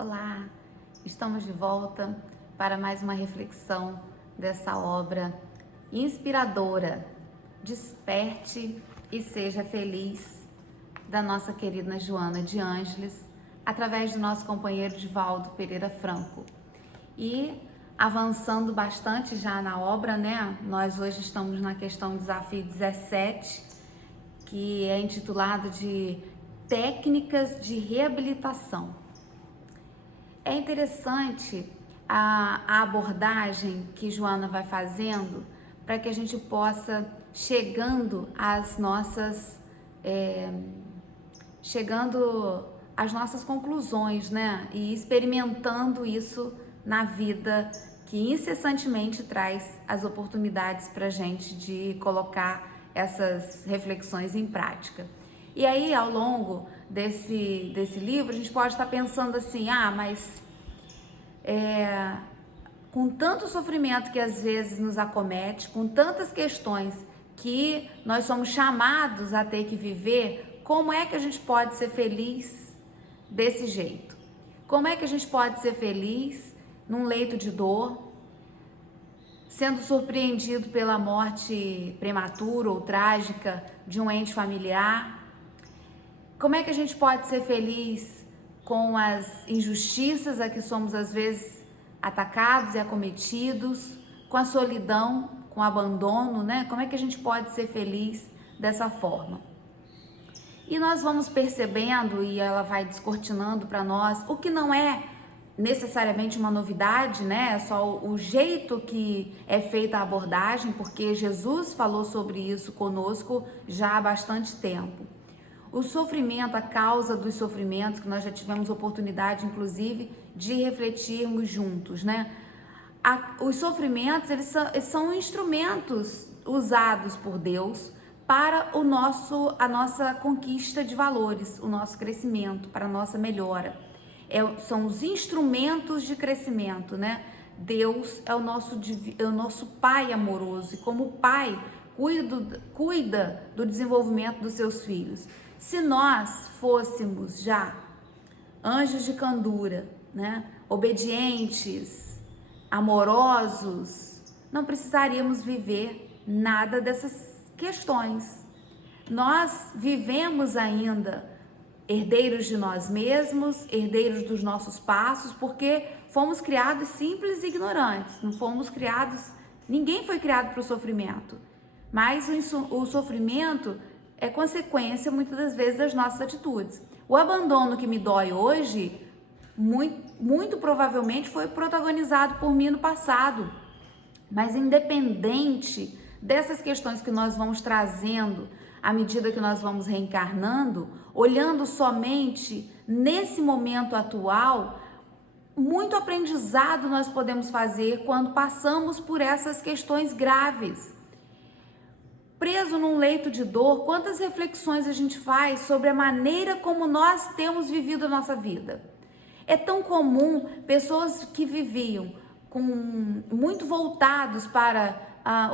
Olá, estamos de volta para mais uma reflexão dessa obra inspiradora, Desperte e Seja Feliz, da nossa querida Joana de Ângeles, através do nosso companheiro Divaldo Pereira Franco. E avançando bastante já na obra, né? Nós hoje estamos na questão desafio 17, que é intitulado de Técnicas de Reabilitação. É interessante a abordagem que Joana vai fazendo para que a gente possa chegando às nossas conclusões, né? E experimentando isso na vida que incessantemente traz as oportunidades para a gente de colocar essas reflexões em prática. E aí, ao longo desse livro, a gente pode estar pensando assim, mas com tanto sofrimento que às vezes nos acomete, com tantas questões que nós somos chamados a ter que viver, como é que a gente pode ser feliz desse jeito? Como é que a gente pode ser feliz num leito de dor, sendo surpreendido pela morte prematura ou trágica de um ente familiar? Como é que a gente pode ser feliz com as injustiças a que somos às vezes atacados e acometidos, com a solidão, com o abandono, né? Como é que a gente pode ser feliz dessa forma? E nós vamos percebendo, e ela vai descortinando para nós, o que não é necessariamente uma novidade, né? É só o jeito que é feita a abordagem, porque Jesus falou sobre isso conosco já há bastante tempo. O sofrimento, a causa dos sofrimentos, que nós já tivemos oportunidade, inclusive, de refletirmos juntos, né? Os sofrimentos, eles são instrumentos usados por Deus para a nossa conquista de valores, o nosso crescimento, para a nossa melhora. São os instrumentos de crescimento, né? Deus é o nosso Pai amoroso, e como Pai, cuida do desenvolvimento dos seus filhos. Se nós fôssemos já anjos de candura, né, obedientes, amorosos, não precisaríamos viver nada dessas questões. Nós vivemos ainda herdeiros de nós mesmos, herdeiros dos nossos passos, porque fomos criados simples e ignorantes. Não fomos criados, ninguém foi criado para o sofrimento, mas o sofrimento é consequência, muitas das vezes, das nossas atitudes. O abandono que me dói hoje, muito provavelmente foi protagonizado por mim no passado. Mas independente dessas questões que nós vamos trazendo à medida que nós vamos reencarnando, olhando somente nesse momento atual, muito aprendizado nós podemos fazer quando passamos por essas questões graves. Preso num leito de dor, quantas reflexões a gente faz sobre a maneira como nós temos vivido a nossa vida? É tão comum pessoas que viviam muito voltados para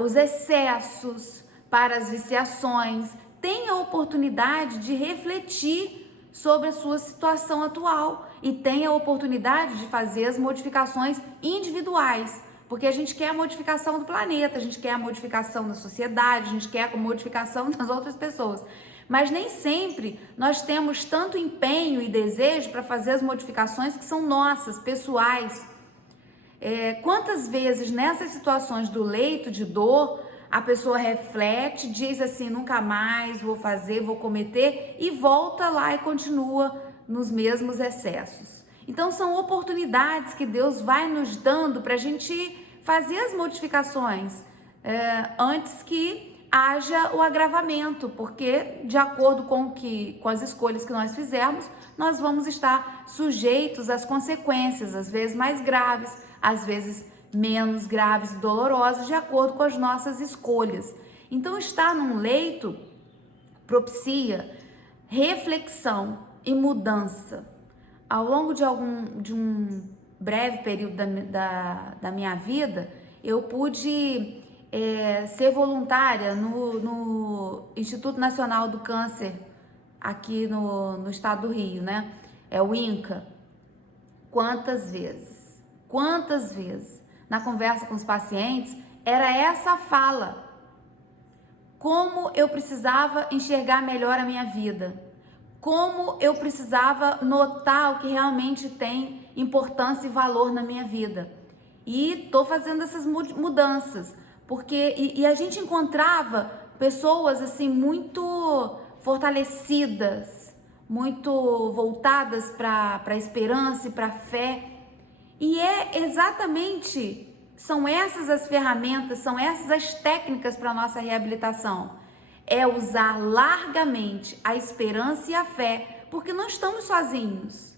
os excessos, para as viciações, têm a oportunidade de refletir sobre a sua situação atual e têm a oportunidade de fazer as modificações individuais. Porque a gente quer a modificação do planeta, a gente quer a modificação da sociedade, a gente quer a modificação das outras pessoas. Mas nem sempre nós temos tanto empenho e desejo para fazer as modificações que são nossas, pessoais. Quantas vezes nessas situações do leito de dor, a pessoa reflete, diz assim, nunca mais vou fazer, vou cometer, e volta lá e continua nos mesmos excessos. Então são oportunidades que Deus vai nos dando para a gente fazer as modificações antes que haja o agravamento, porque de acordo com as escolhas que nós fizermos, nós vamos estar sujeitos às consequências, às vezes mais graves, às vezes menos graves e dolorosas, de acordo com as nossas escolhas. Então estar num leito propicia reflexão e mudança. Ao longo de um breve período da minha vida, eu pude ser voluntária no Instituto Nacional do Câncer, aqui no estado do Rio, né? É o INCA. Quantas vezes na conversa com os pacientes era essa a fala: como eu precisava enxergar melhor a minha vida, como eu precisava notar o que realmente tem importância e valor na minha vida. E tô fazendo essas mudanças, porque e a gente encontrava pessoas assim muito fortalecidas, muito voltadas para a esperança e para a fé. E são essas as ferramentas, são essas as técnicas para a nossa reabilitação. É usar largamente a esperança e a fé, porque não estamos sozinhos.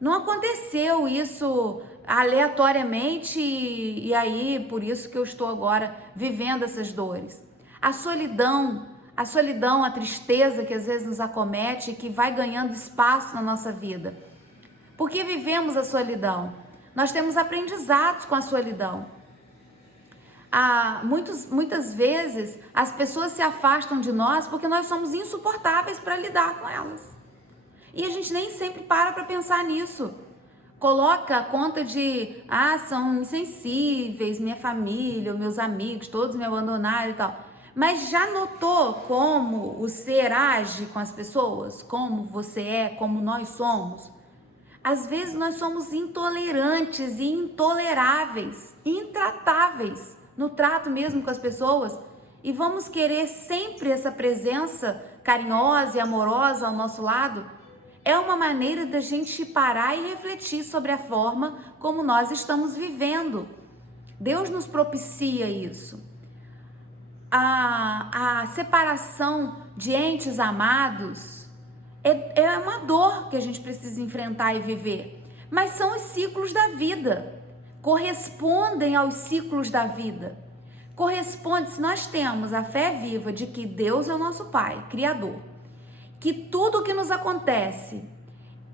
Não aconteceu isso aleatoriamente e aí por isso que eu estou agora vivendo essas dores. A solidão, a tristeza que às vezes nos acomete e que vai ganhando espaço na nossa vida. Por que vivemos a solidão? Nós temos aprendizados com a solidão. Muitas vezes as pessoas se afastam de nós porque nós somos insuportáveis para lidar com elas. E a gente nem sempre para pensar nisso. Coloca a conta de, são insensíveis, minha família, meus amigos, todos me abandonaram e tal. Mas já notou como o ser age com as pessoas? Como você é, como nós somos? Às vezes nós somos intolerantes e intoleráveis, intratáveis no trato mesmo com as pessoas e vamos querer sempre essa presença carinhosa e amorosa ao nosso lado. É uma maneira da gente parar e refletir sobre a forma como nós estamos vivendo. Deus nos propicia isso. A separação de entes amados é uma dor que a gente precisa enfrentar e viver. Mas são os ciclos da vida. Correspondem aos ciclos da vida. Se nós temos a fé viva de que Deus é o nosso Pai, Criador, que tudo o que nos acontece,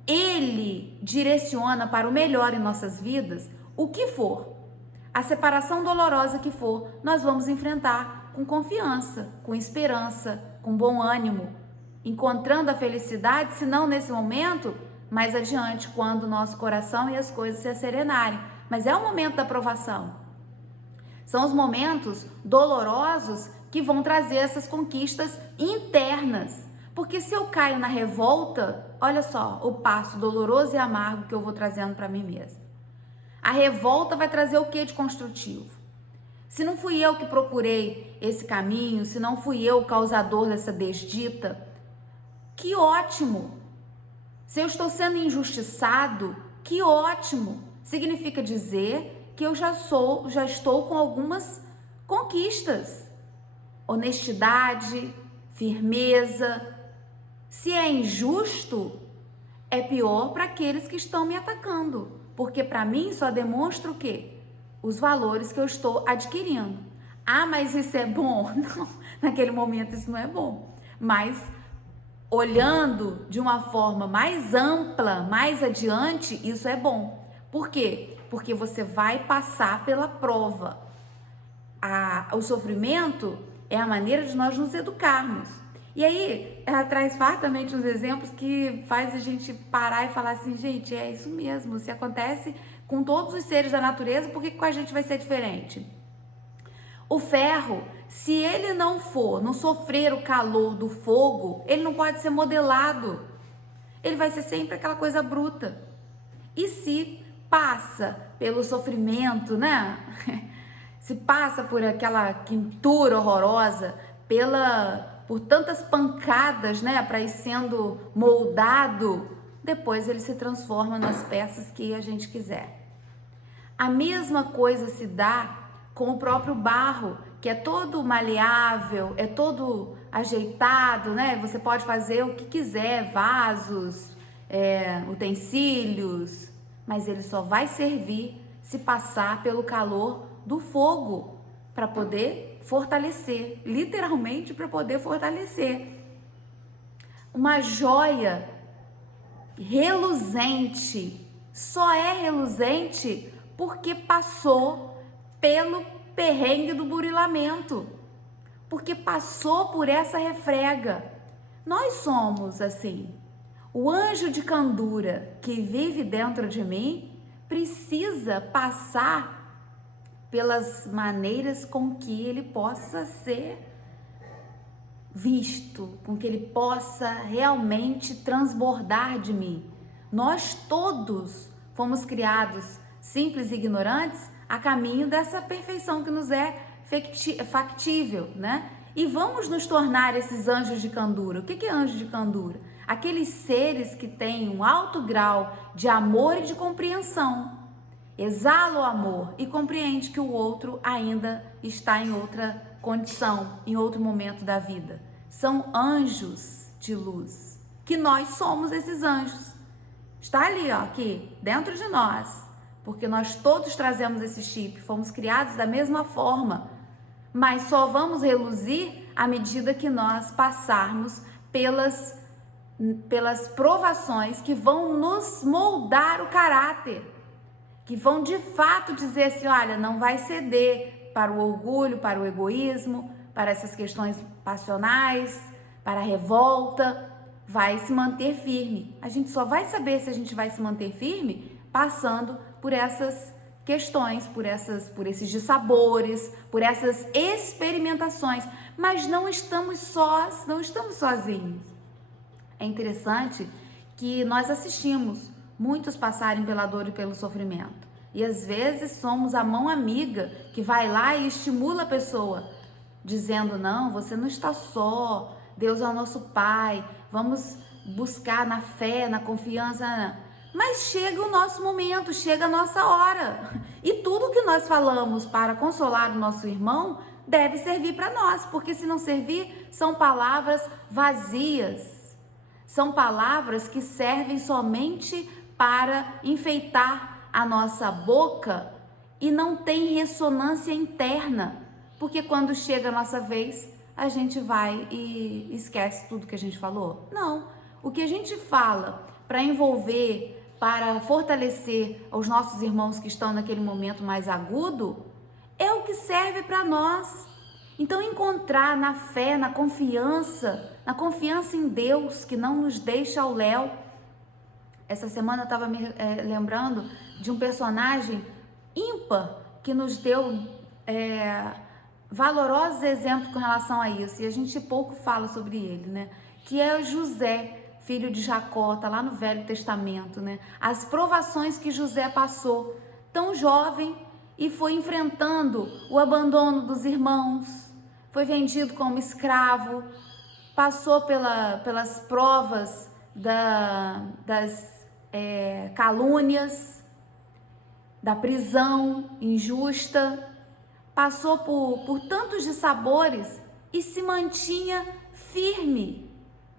Ele direciona para o melhor em nossas vidas, o que for, a separação dolorosa que for, nós vamos enfrentar com confiança, com esperança, com bom ânimo, encontrando a felicidade, se não nesse momento, mais adiante, quando o nosso coração e as coisas se serenarem. Mas é o momento da provação. São os momentos dolorosos que vão trazer essas conquistas internas. Porque se eu caio na revolta, olha só, o passo doloroso e amargo que eu vou trazendo para mim mesma. A revolta vai trazer o que de construtivo? Se não fui eu que procurei esse caminho, se não fui eu o causador dessa desdita, que ótimo! Se eu estou sendo injustiçado, que ótimo! Significa dizer que eu já estou com algumas conquistas. Honestidade, firmeza. Se é injusto, é pior para aqueles que estão me atacando, porque para mim só demonstra o quê? Os valores que eu estou adquirindo. Mas isso é bom? Não, naquele momento isso não é bom. Mas olhando de uma forma mais ampla, mais adiante, isso é bom. Por quê? Porque você vai passar pela prova. O sofrimento é a maneira de nós nos educarmos. E aí, ela traz fartamente uns exemplos que faz a gente parar e falar assim, gente, é isso mesmo, se acontece com todos os seres da natureza, por que com a gente vai ser diferente? O ferro, se ele não sofrer o calor do fogo, ele não pode ser modelado. Ele vai ser sempre aquela coisa bruta. E se passa pelo sofrimento, né? Se passa por aquela quintura horrorosa, por tantas pancadas, né, para ir sendo moldado, depois ele se transforma nas peças que a gente quiser. A mesma coisa se dá com o próprio barro, que é todo maleável, é todo ajeitado, né? Você pode fazer o que quiser, vasos, utensílios, mas ele só vai servir se passar pelo calor do fogo para poder fortalecer, literalmente para poder fortalecer. Uma joia reluzente só é reluzente porque passou pelo perrengue do burilamento, porque passou por essa refrega. Nós somos assim. O anjo de candura que vive dentro de mim precisa passar pelas maneiras com que ele possa ser visto, com que ele possa realmente transbordar de mim. Nós todos fomos criados simples e ignorantes a caminho dessa perfeição que nos é factível, né? E vamos nos tornar esses anjos de candura. O que é anjo de candura? Aqueles seres que têm um alto grau de amor e de compreensão. Exala o amor e compreende que o outro ainda está em outra condição, em outro momento da vida. São anjos de luz, que nós somos esses anjos. Está ali, ó, aqui, dentro de nós, porque nós todos trazemos esse chip, fomos criados da mesma forma, mas só vamos reluzir à medida que nós passarmos pelas provações que vão nos moldar o caráter, que vão de fato dizer assim, olha, não vai ceder para o orgulho, para o egoísmo, para essas questões passionais, para a revolta, vai se manter firme. A gente só vai saber se a gente vai se manter firme passando por essas questões, por esses dissabores, por essas experimentações, mas não estamos sós, não estamos sozinhos. É interessante que nós assistimos muitos passarem pela dor e pelo sofrimento. E às vezes somos a mão amiga que vai lá e estimula a pessoa, dizendo, não, você não está só, Deus é o nosso Pai, vamos buscar na fé, na confiança. Mas chega o nosso momento, chega a nossa hora. E tudo que nós falamos para consolar o nosso irmão deve servir para nós, porque se não servir, são palavras vazias. São palavras que servem somente para enfeitar a nossa boca e não tem ressonância interna, porque quando chega a nossa vez, a gente vai e esquece tudo que a gente falou. Não, o que a gente fala para envolver, para fortalecer os nossos irmãos que estão naquele momento mais agudo, é o que serve para nós. Então, encontrar na fé, na confiança em Deus, que não nos deixa ao léu. Essa semana eu estava me lembrando de um personagem ímpar que nos deu valorosos exemplos com relação a isso, e a gente pouco fala sobre ele, né? Que é José, filho de Jacó, tá lá no Velho Testamento, né? As provações que José passou, tão jovem, e foi enfrentando o abandono dos irmãos, foi vendido como escravo, passou pelas provas das calúnias, da prisão injusta, passou por tantos dissabores e se mantinha firme.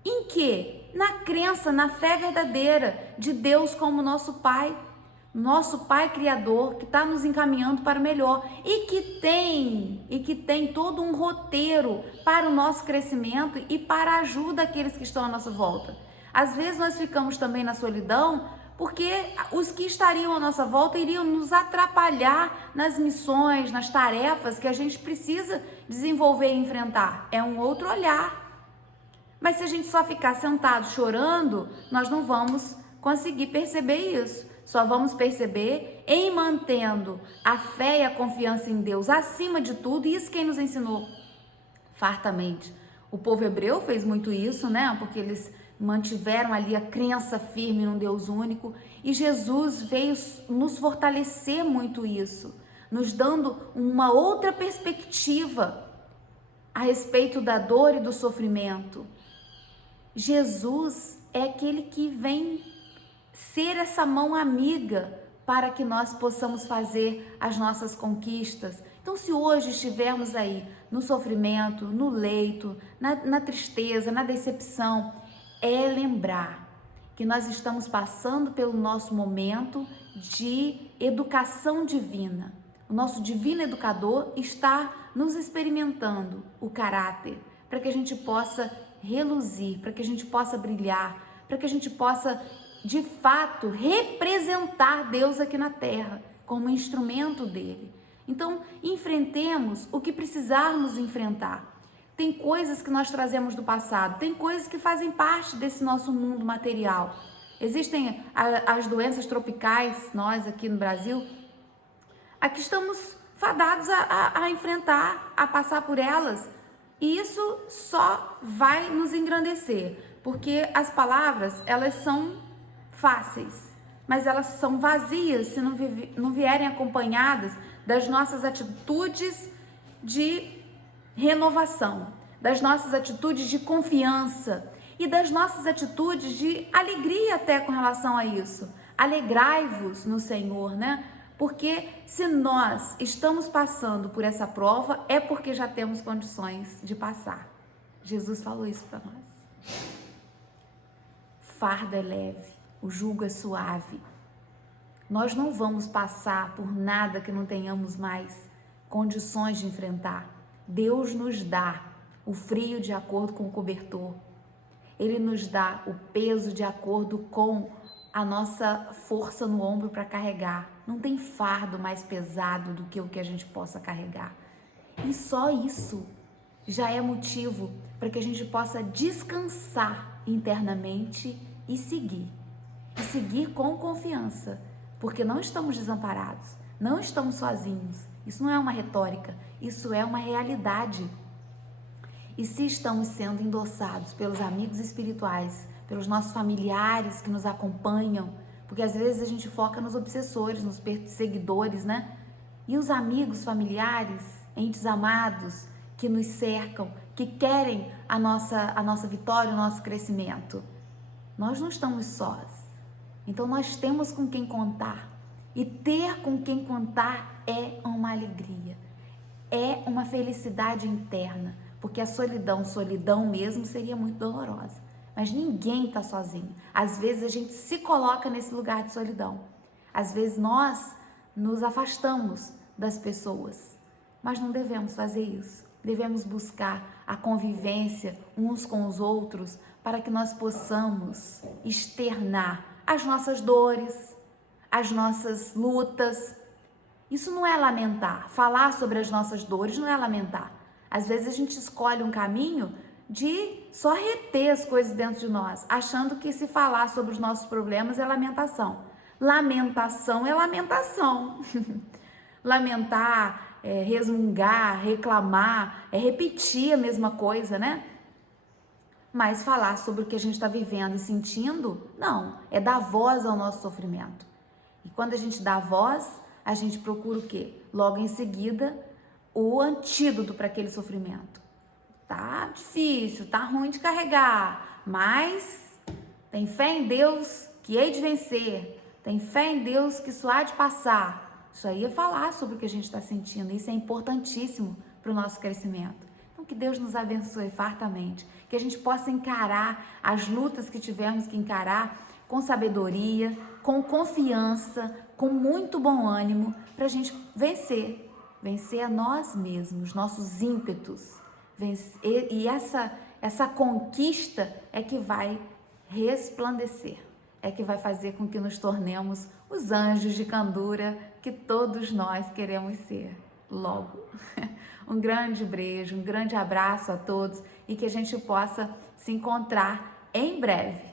Em quê? Na crença, na fé verdadeira de Deus como nosso Pai Criador, que está nos encaminhando para o melhor e que tem todo um roteiro para o nosso crescimento e para a ajuda daqueles que estão à nossa volta. Às vezes nós ficamos também na solidão porque os que estariam à nossa volta iriam nos atrapalhar nas missões, nas tarefas que a gente precisa desenvolver e enfrentar. É um outro olhar. Mas se a gente só ficar sentado chorando, nós não vamos conseguir perceber isso. Só vamos perceber em mantendo a fé e a confiança em Deus acima de tudo, e isso quem nos ensinou fartamente. O povo hebreu fez muito isso, né? Porque eles mantiveram ali a crença firme num Deus único, e Jesus veio nos fortalecer muito isso, nos dando uma outra perspectiva a respeito da dor e do sofrimento. Jesus é aquele que vem ser essa mão amiga para que nós possamos fazer as nossas conquistas. Então, se hoje estivermos aí no sofrimento, no leito, na tristeza, na decepção, é lembrar que nós estamos passando pelo nosso momento de educação divina. O nosso divino educador está nos experimentando o caráter para que a gente possa reluzir, para que a gente possa brilhar, para que a gente possa de fato representar Deus aqui na terra como instrumento dele. Então, enfrentemos o que precisarmos enfrentar. Tem coisas que nós trazemos do passado, tem coisas que fazem parte desse nosso mundo material, Existem as doenças tropicais, nós aqui no Brasil, aqui estamos fadados a enfrentar, a passar por elas. E isso só vai nos engrandecer, porque as palavras, elas são fáceis, mas elas são vazias se não vierem acompanhadas das nossas atitudes de renovação, das nossas atitudes de confiança e das nossas atitudes de alegria até com relação a isso. Alegrai-vos no Senhor, né? Porque se nós estamos passando por essa prova, é porque já temos condições de passar. Jesus falou isso para nós. Fardo é leve, o jugo é suave. Nós não vamos passar por nada que não tenhamos mais condições de enfrentar. Deus nos dá o frio de acordo com o cobertor. Ele nos dá o peso de acordo com a nossa força no ombro para carregar. Não tem fardo mais pesado do que o que a gente possa carregar. E só isso já é motivo para que a gente possa descansar internamente e seguir. E seguir com confiança, porque não estamos desamparados, não estamos sozinhos. Isso não é uma retórica, isso é uma realidade. E se estamos sendo endossados pelos amigos espirituais, pelos nossos familiares que nos acompanham, porque às vezes a gente foca nos obsessores, nos perseguidores, né? E os amigos, familiares, entes amados que nos cercam, que querem a nossa vitória, o nosso crescimento. Nós não estamos sós. Então nós temos com quem contar. E ter com quem contar é uma alegria, é uma felicidade interna, porque a solidão mesmo seria muito dolorosa. Mas ninguém está sozinho. Às vezes a gente se coloca nesse lugar de solidão. Às vezes nós nos afastamos das pessoas, mas não devemos fazer isso. Devemos buscar a convivência uns com os outros para que nós possamos externar as nossas dores, as nossas lutas. Isso não é lamentar. Falar sobre as nossas dores não é lamentar. Às vezes a gente escolhe um caminho de só reter as coisas dentro de nós, achando que se falar sobre os nossos problemas é lamentação. Lamentação é lamentação. Lamentar, resmungar, reclamar, é repetir a mesma coisa, né? Mas falar sobre o que a gente está vivendo e sentindo, não, é dar voz ao nosso sofrimento. E quando a gente dá voz, a gente procura o quê? Logo em seguida, o antídoto para aquele sofrimento. Tá difícil, tá ruim de carregar, mas tem fé em Deus que hei de vencer, tem fé em Deus que isso há de passar. Isso aí é falar sobre o que a gente está sentindo, isso é importantíssimo para o nosso crescimento. Então que Deus nos abençoe fartamente, que a gente possa encarar as lutas que tivermos que encarar com sabedoria, com confiança, com muito bom ânimo, para a gente vencer a nós mesmos, nossos ímpetos. E essa conquista é que vai resplandecer, é que vai fazer com que nos tornemos os anjos de candura que todos nós queremos ser logo. Um grande beijo, um grande abraço a todos e que a gente possa se encontrar em breve.